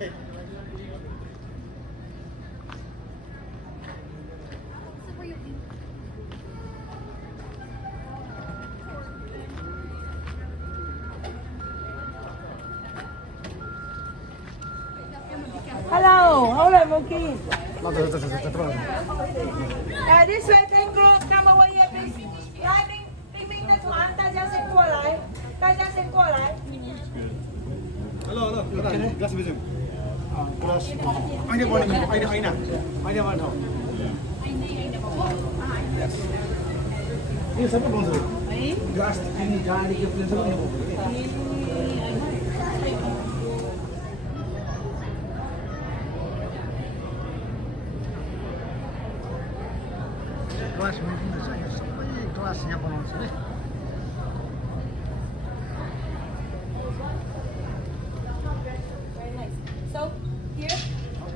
Hello, hold on, Mookie. This way, thank you. Number one here, please. 来，冰的船，大家先过来，大家先过来。 Hello, glass vision. Glass. Aina mana? Aina mana? Yes. Ini siapa bangsa? Glass ini jadi ke prinsip ni. Glass meeting tu saya sampai glassnya bangsa ni. Very nice. So here,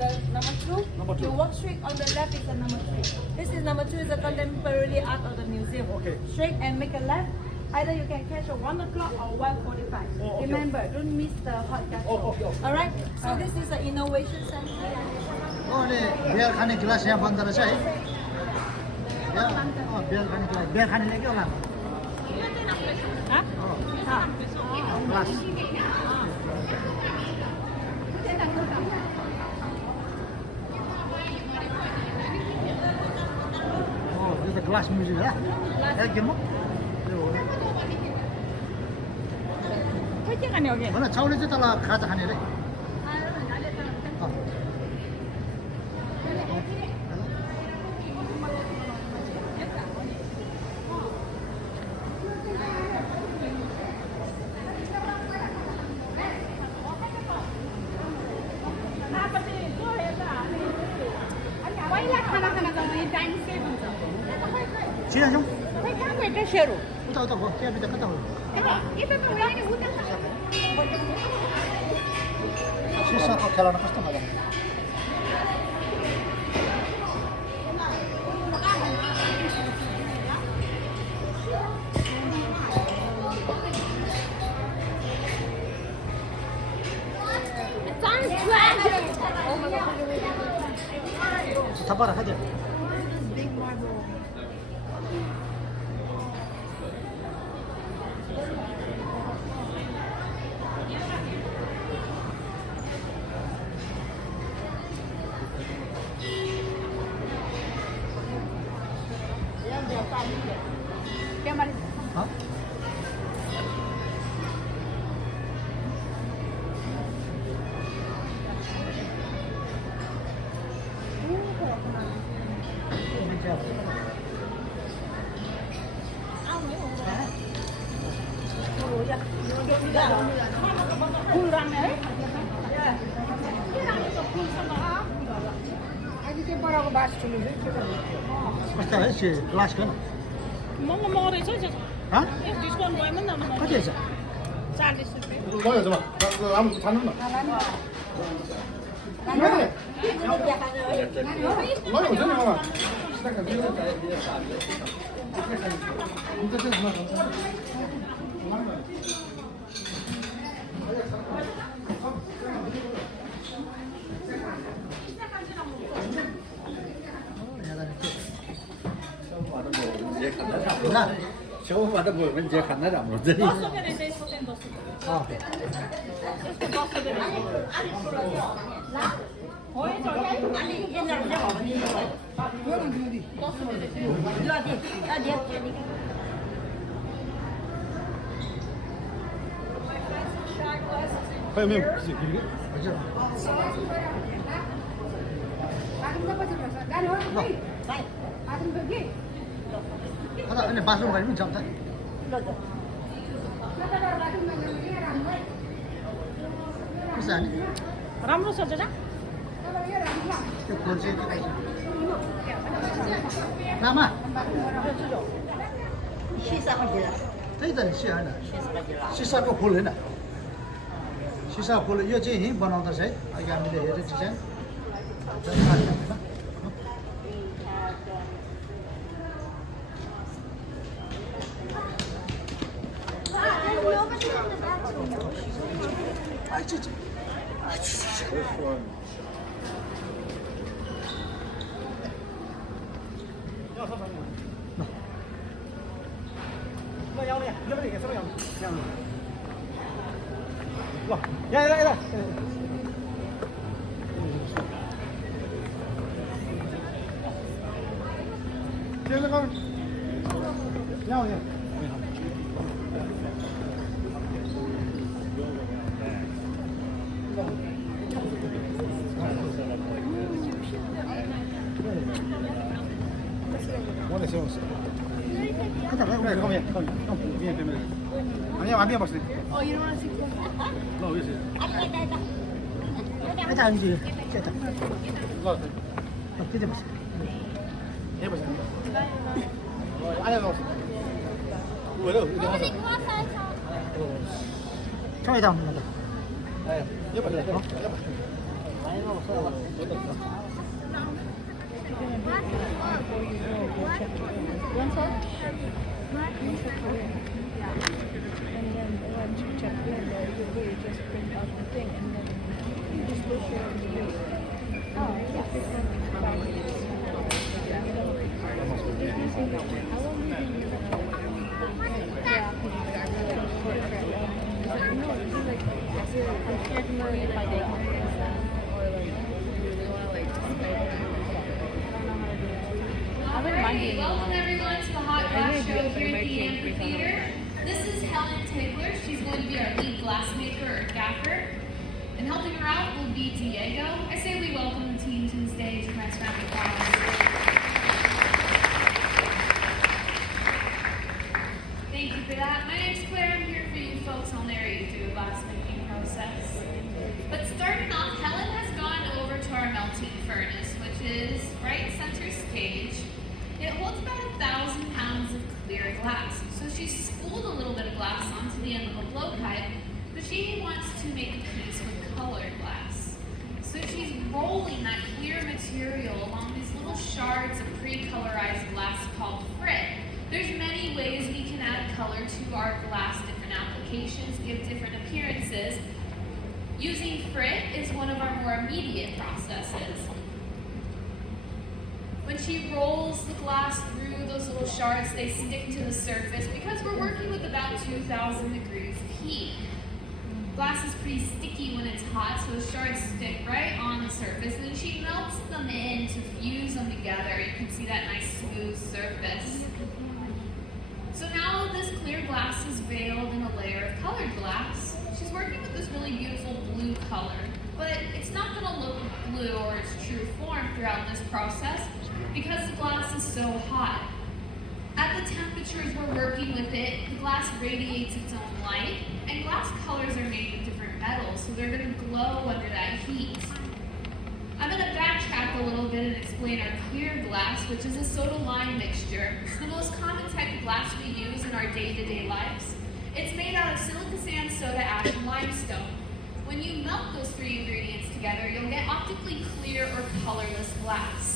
the number two. Number two. You walk straight on the left is the number three. This is number two. Is a contemporary art of the museum. Okay. Straight and make a left. Either you can catch a 1 o'clock or 1:45. Oh, okay. Remember, don't miss the hot gas. Okay. All right. So this is an innovation center. Oh ni biar khani gelas yang bandar saya. Ya, oh biar khani lagi orang. Hah? Oh, Ah. gelas. Oh, itu gelas musik lah. Ya, gimana? 회계관이 여기. mana chaule चाहिँ तल खाजा खाने रे पहिला खाना जाँदाखेरि time save हुन्छ chia जाउँ खै कहाँको एउटा सेरो उता उता हो चिया बिता कता हो यता त उता नि उता सिसाको खेलाउन कस्तो मजा थप्पा राख दे हाँ कस्तो है से क्लास कर महँगो महँगो रहेछ हौ हाँ डिस्काउन्ट भएन नि त कति छ 40 रुपियाँ Mana coba? Ram tanam mana? Mana? Mana macam ni mama? Silakan. Itu saya mana? Mana? छेउबाट गयो भने जे खान राम्रो हुन्छ नि 10 रुपियाँ रहेछ यसको चाहिँ 10 रुपियाँ यसको 10 रुपियाँ रहेछ हो यसो अलि एन्जल चाहिँ हो भने 10 रुपियाँ रहेछ Kau memang sini. कता अनि बाथरुम गरे पनि जम्ता कस्तो हाने राम्रो छ चाचा त्यो खोल चाहिँ लामा त्यही त नि होइन सिसाको फुल होइन सिसाको फुल यो चाहिँ यहीँ बनाउँदछ है अघि हामीले हेरेको design 那羊呢？这边什么羊？羊。哇，来。这个羊呢？我来形容词。그래, come here. 아니야, 안 해봤어. Oh, you don't want to see close? No, you see. 일단 이제 됐다. No, 기대 보세요. 해봤어. 안 해봤어. 왜요? 이거 하자. 저기다 한번 넣어. 해봤어. Okay, welcome everyone to the Hot Glass Show here at the Amphitheater. This is Helen Tigler. She's going to be our lead glassmaker or gaffer. And helping her out will be Diego. I say we welcome the team to the stage and let's round of applause. Thank you for that. My name's Claire. I'm here for you folks. I'll narrate you through the glassmaking process. But starting off, Helen has gone over to our melting furnace, which is right center stage. It holds about 1,000 pounds of clear glass. So she's spooled a little bit of glass onto the end of a blowpipe, but she wants to make a piece with colored glass. So she's rolling that clear material along these little shards of pre-colorized glass called frit. There's many ways we can add color to our glass, different applications, give different appearances. Using frit is one of our more immediate processes. When she rolls the glass through those little shards, they stick to the surface because we're working with about 2,000 degrees of heat. Glass is pretty sticky when it's hot, so the shards stick right on the surface, and then she melts them in to fuse them together. You can see that nice smooth surface. So now this clear glass is veiled in a layer of colored glass. She's working with this really beautiful blue color, but it's not going to look blue or its true form throughout this process because the glass is so hot. At the temperatures we're working with it, the glass radiates its own light, and glass colors are made with different metals, so they're going to glow under that heat. I'm going to backtrack a little bit and explain our clear glass, which is a soda-lime mixture. It's the most common type of glass we use in our day-to-day lives. It's made out of silica sand, soda ash, and limestone. When you melt those three ingredients together, you'll get optically clear or colorless glass.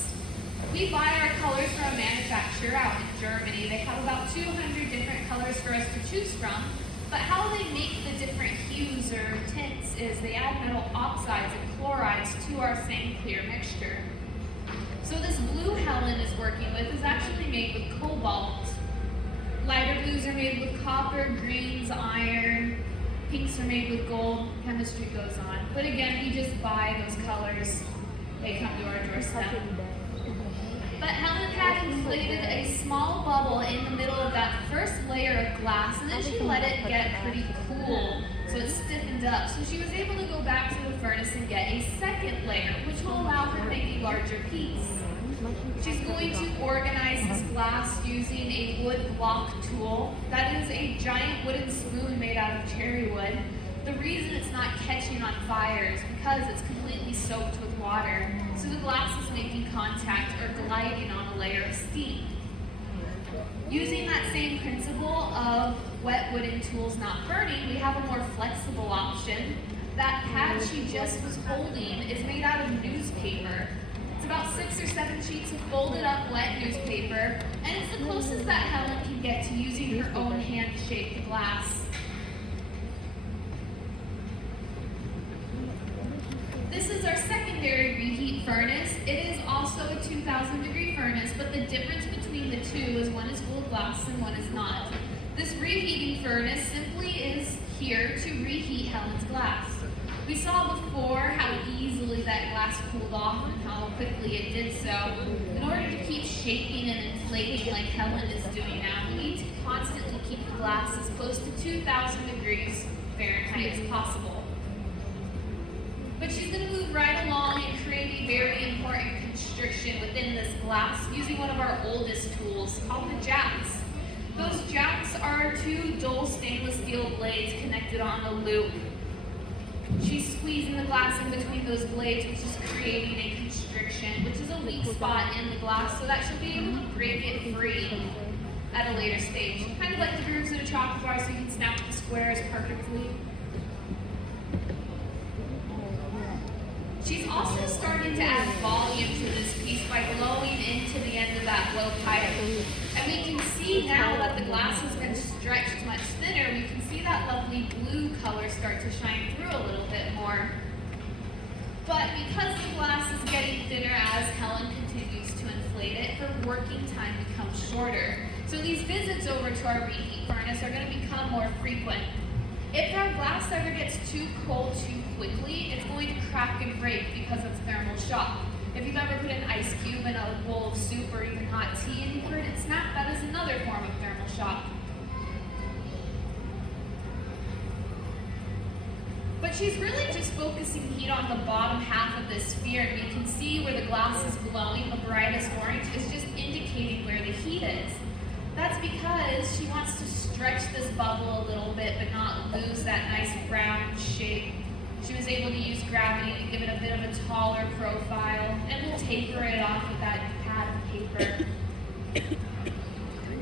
We buy our colors from a manufacturer out in Germany. They have about 200 different colors for us to choose from, but how they make the different hues or tints is they add metal oxides and chlorides to our same clear mixture. So this blue Helen is working with is actually made with cobalt. Lighter blues are made with copper, greens, iron, pinks are made with gold, chemistry goes on. But again, we just buy those colors, they come to our doorstep. But Helen had inflated a small bubble in the middle of that first layer of glass, and then she let it get pretty cool, so it stiffened up. So she was able to go back to the furnace and get a second layer, which will allow her to make a larger piece. She's going to organize this glass using a wood block tool. That is a giant wooden spoon made out of cherry wood. The reason it's not catching on fire is because it's completely soaked with water, so the glass is making contact or gliding on a layer of steam. Using that same principle of wet wooden tools not burning, we have a more flexible option. That pad she just was holding is made out of newspaper. It's about 6 or 7 sheets of folded up wet newspaper, and it's the closest that Helen can get to using her own hand-shaped glass. this is our secondary reheat furnace. It is also a 2,000 degree furnace, but the difference between the two is one is full of glass and one is not. This reheating furnace simply is here to reheat Helen's glass. We saw before how easily that glass cooled off and how quickly it did so. In order to keep shaking and inflating like Helen is doing now, we need to constantly keep the glass as close to 2,000 degrees Fahrenheit as possible. But she's going to move right along and create a very important constriction within this glass using one of our oldest tools called the jacks. Those jacks are two dull stainless steel blades connected on a loop. She's squeezing the glass in between those blades, which is creating a constriction, which is a weak spot in the glass, so that she'll be able to break it free at a later stage. Kind of like the grooves in a chocolate bar, so you can snap the squares perfectly. She's also starting to add volume to this piece by blowing into the end of that blowpipe. And we can see now that the glass has been stretched much thinner, we can see that lovely blue color start to shine through a little bit more. But because the glass is getting thinner as Helen continues to inflate it, her working time becomes shorter. So these visits over to our reheat furnace are going to become more frequent. If our glass ever gets too cold too quickly, it's going to crack and break because of thermal shock. If you've ever put an ice cube in a bowl of soup or even hot tea and you've heard it snap, that is another form of thermal shock. But she's really just focusing heat on the bottom half of this sphere, and you can see where the glass is glowing, the brightest orange is just indicating where the heat is. That's because she wants to stretch this bubble a little bit but not lose that nice round shape. She was able to use gravity to give it a bit of a taller profile, and we'll taper it off with that pad of paper.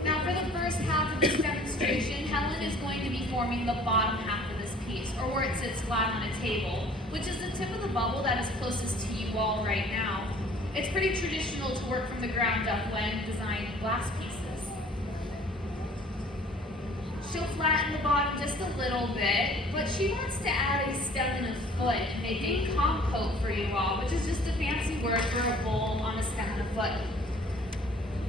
Now for the first half of this demonstration, Helen is going to be forming the bottom half of this piece, or where it sits flat on a table, which is the tip of the bubble that is closest to you all right now. It's pretty traditional to work from the ground up when designing glass pieces. She'll flatten the bottom just a little bit, but she wants to add a stem and a foot and make a compote for you all, which is just a fancy word for a bowl on a stem and a foot.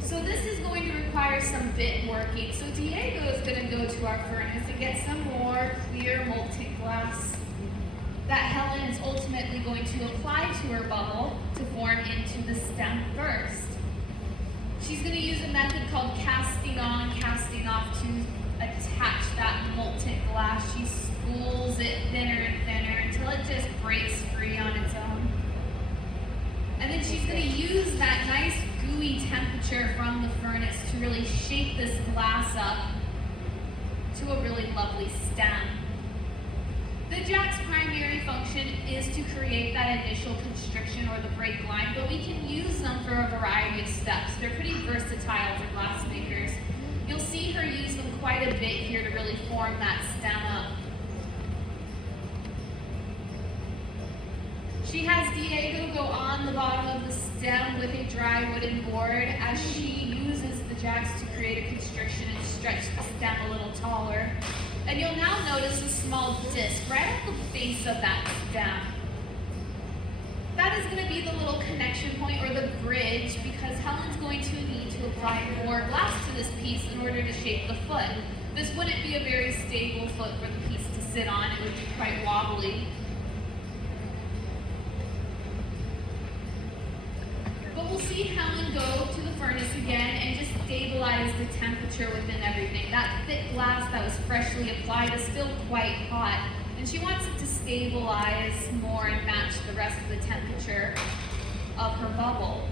So this is going to require some bit working. So Diego is going to go to our furnace and get some more clear molten glass that Helen is ultimately going to apply to her bubble to form into the stem first. She's going to use a method called casting on, casting off to attach that molten glass. She spools it thinner and thinner until it just breaks free on its own. And then she's going to use that nice gooey temperature from the furnace to really shape this glass up to a really lovely stem. The jack's primary function is to create that initial constriction or the break line, but we can use them for a variety of steps. They're pretty versatile for glass makers. You'll see her use them quite a bit here to really form that stem up. She has Diego go on the bottom of the stem with a dry wooden board as she uses the jacks to create a constriction and stretch the stem a little taller. And you'll now notice a small disc right at the base of that stem. That is going to be the little connection point or the bridge, because Helen's going to need to apply more glass to this piece in order to shape the foot. This wouldn't be a very stable foot for the piece to sit on. It would be quite wobbly. But we'll see Helen go to the furnace again and just stabilize the temperature within everything. That thick glass that was freshly applied is still quite hot, and she wants it to stabilize more and match the rest of the temperature of her bubble.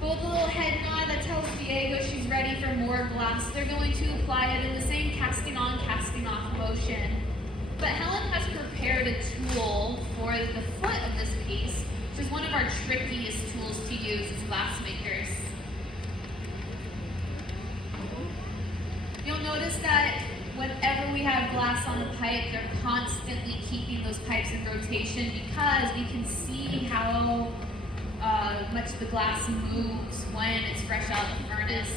But with a little head nod that tells Diego she's ready for more glass, they're going to apply it in the same casting on, casting off motion. But Helen has prepared a tool for the foot of this piece, which is one of our trickiest tools to use as glass makers. You'll notice that whenever we have glass on a pipe, they're constantly keeping those pipes in rotation because we can see how much the glass moves when it's fresh out of the furnace.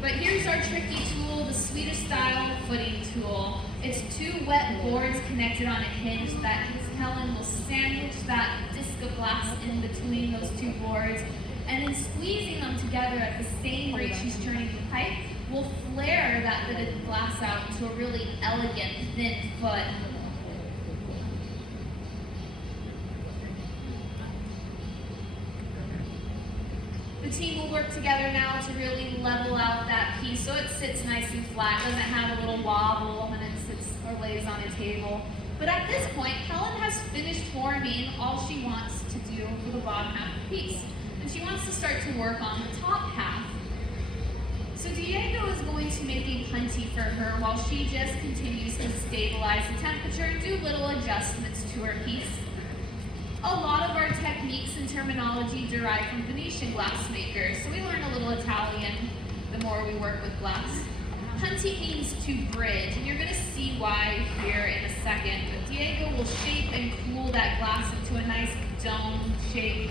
But here's our tricky tool, the Swedish style footing tool. It's two wet boards connected on a hinge that Helen will sandwich that disc of glass in between those two boards, and then squeezing them together at the same rate she's turning the pipe will flare that bit of glass out to a really elegant, thin foot. The team will work together now to really level out that piece so it sits nice and flat, doesn't have a little wobble when it sits or lays on a table. But at this point, Helen has finished forming all she wants to do for the bottom half of the piece. And she wants to start to work on the top half. So Diego is going to make a punty for her while she just continues to stabilize the temperature and do little adjustments to her piece. A lot of our techniques and terminology derive from Venetian glassmakers, so we learn a little Italian the more we work with glass. Punty means to bridge, and you're going to see why here in a second. But Diego will shape and cool that glass into a nice dome shape.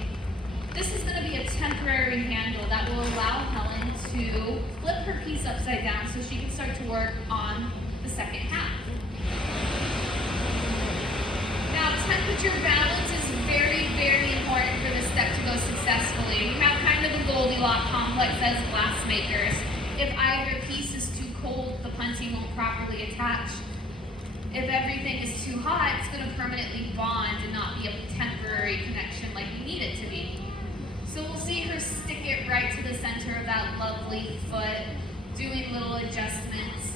This is going to be a temporary handle that will allow Helen to flip her piece upside down so she can start to work on the second half. Now, temperature balance is very, very important for this step to go successfully. We have kind of a Goldilocks complex as glassmakers. If either piece is too cold, the punty won't properly attach. If everything is too hot, it's going to permanently bond and not be a temporary connection like we need it to be. So we'll see her stick it right to the center of that lovely foot, doing little adjustments.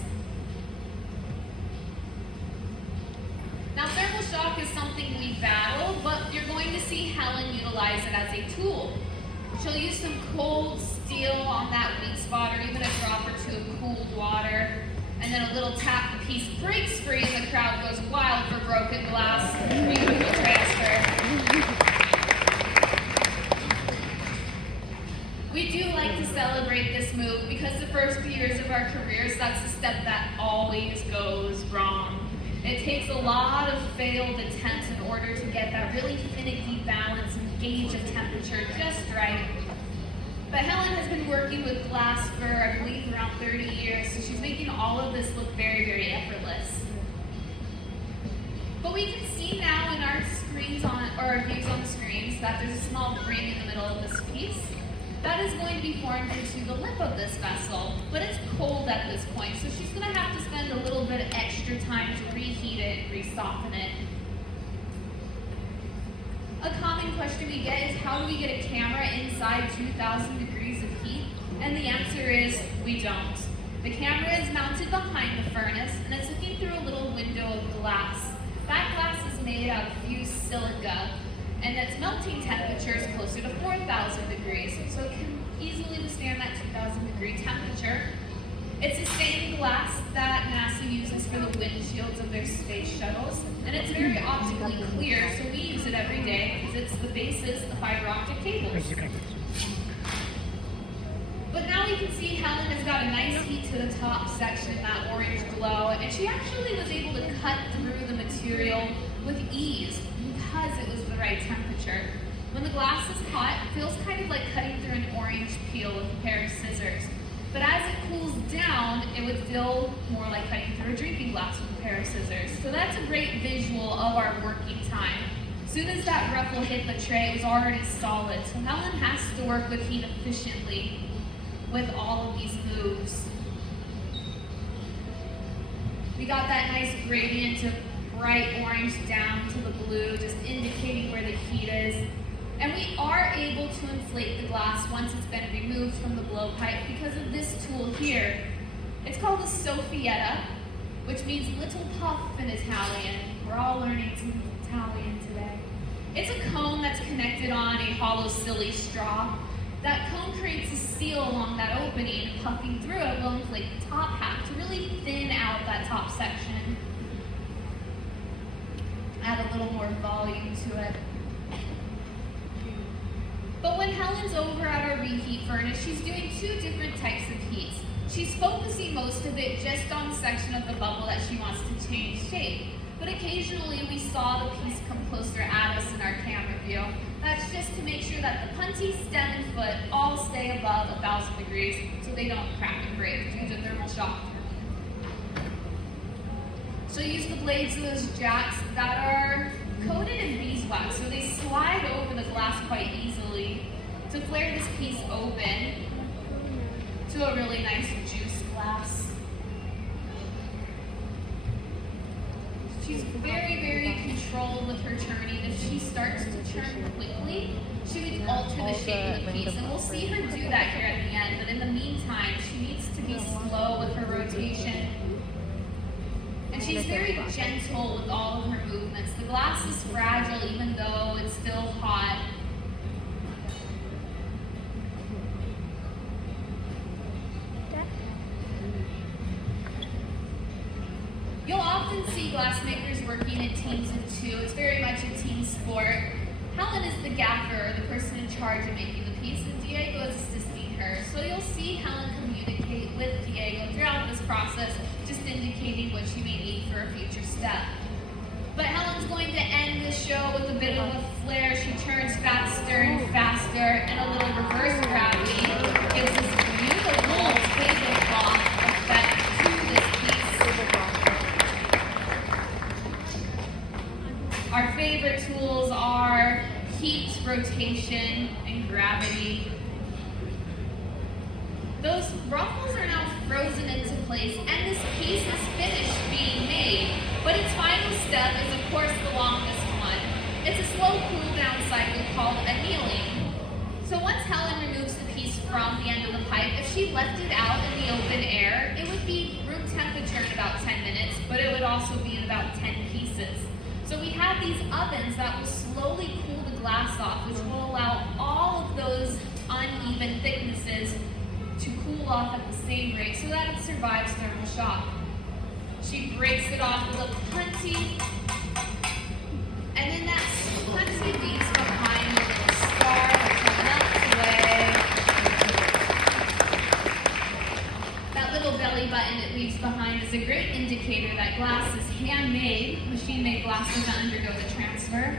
Now, thermal shock is something we battle, but you're going to see Helen utilize it as a tool. She'll use some cold steel on that weak spot, or even a drop or two of cooled water, and then a little tap, the piece breaks free, and the crowd goes wild for broken glass. Beautiful transfer. We do like to celebrate this move because the first few years of our careers, that's the step that always goes wrong. It takes a lot of failed attempts in order to get that really finicky balance and gauge of temperature just right. But Helen has been working with glass for, I believe, around 30 years, so she's making all of this look very, very effortless. But we can see now in our screens or our views on the screens that there's a small ring in the middle of this piece. That is going to be formed into the lip of this vessel, but it's cold at this point, so she's going to have to spend a little bit of extra time to reheat it, re-soften it. A common question we get is, how do we get a camera inside 2,000 degrees of heat? And the answer is, we don't. The camera is mounted behind the furnace, and it's looking through a little window of glass. That glass is made out of fused silica, and its melting temperature is closer to 4,000 degrees, so it can easily withstand that 2,000 degree temperature. It's the same glass that NASA uses for the windshields of their space shuttles, and it's very optically clear, so we use it every day because it's the basis of fiber optic cables. But now we can see Helen has got a nice heat to the top section, that orange glow, and she actually was able to cut through the material with ease because it was the right temperature. When the glass is hot, it feels kind of like cutting through an orange peel with a pair of scissors. But as it cools down, it would feel more like cutting through a drinking glass with a pair of scissors. So that's a great visual of our working time. As soon as that ruffle hit the tray, it was already solid. So Helen has to work with heat efficiently with all of these moves. We got that nice gradient of bright orange down to the blue, just indicating where the heat is. And we are able to inflate the glass once it's been removed from the blowpipe because of this tool here. It's called a soffietta, which means little puff in Italian. We're all learning some Italian today. It's a cone that's connected on a hollow silly straw. That cone creates a seal along that opening, and puffing through it will inflate the top half to really thin out that top section. Add a little more volume to it. But when Helen's over at our reheat furnace, she's doing two different types of heats. She's focusing most of it just on the section of the bubble that she wants to change shape. But occasionally we saw the piece come closer at us in our camera view. That's just to make sure that the punty, stem, and foot all stay above 1,000 degrees so they don't crack and break due to thermal shock. She'll use the blades of those jacks that are coated in beeswax, so they slide over the glass quite easily to flare this piece open to a really nice juice glass. She's very, very controlled with her churning. If she starts to churn quickly, she would alter the shape of the piece, and we'll see her do that here at the end, but in the meantime, she needs to be slow with her rotation. And she's very gentle with all of her movements. The glass is fragile even though it's still hot. You'll often see glassmakers working in teams of two. It's very much a team sport. Helen is the gaffer, the person in charge of making the piece, and Diego is assisting her. So you'll see Helen communicate with Diego throughout this process, just indicating what she may need for a future step. But Helen's going to end the show with a bit of a flare. She turns faster and faster, and a little reverse gravity gives this beautiful tablecloth effect to this piece. Our favorite tools are heat, rotation, and gravity. Those ruffles are now frozen into place, and this piece is finished being made. But its final step is, of course, the longest one. It's a slow cool-down cycle called annealing. So once Helen removes the piece from the end of the pipe, if she left it out in the open air, it would be room temperature in about 10 minutes, but it would also be in about 10 pieces. So we have these ovens that will slowly cool the glass off, which will allow all of those uneven thicknesses to cool off at the same rate so that it survives thermal shock. She breaks it off with a punty, and then that punty leaves behind a star that melts away. That little belly button it leaves behind is a great indicator that glass is handmade. Machine-made glass doesn't undergo the transfer.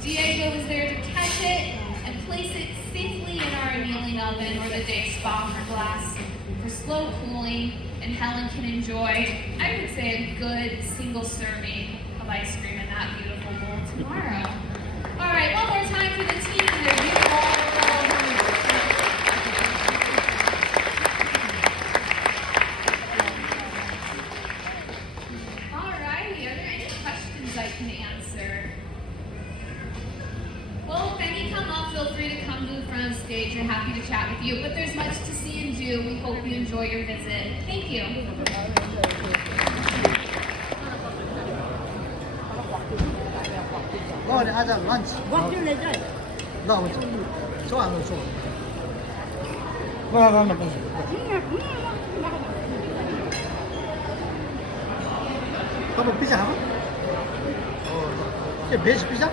Diego is there to catch it and place it safely in our annealing oven or the day spa for glass for slow cooling, and Helen can enjoy, I would say, a good single serving of ice cream in that beautiful bowl tomorrow. All right, one more time for the team and their beautiful. All righty, are there any questions I can answer? Well, if any come up, feel free to come to the front of the stage. We're happy to chat with you. But there's much to see and do. We hope you enjoy your visit. Thank you. Lord, I have lunch. What do they do? No, so I'm not sure. 한번 피자 하나? 이게 베이스 피자?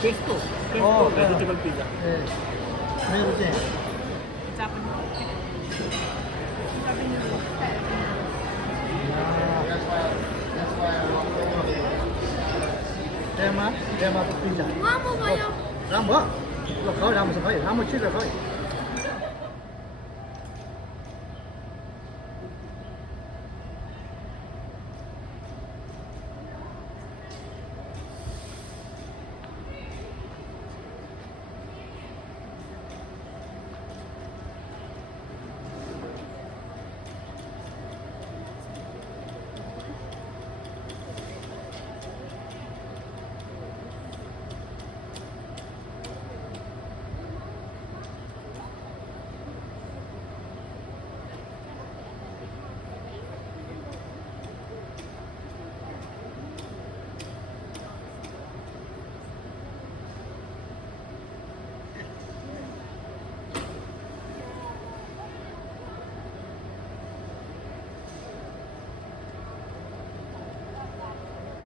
Pesto. Oh, Vegetable pizza. 네. 매일 때. Đem á pizza. Mama, Làm bữa. Rồi khởi làm sao khởi, làm một chiếc rồi khởi.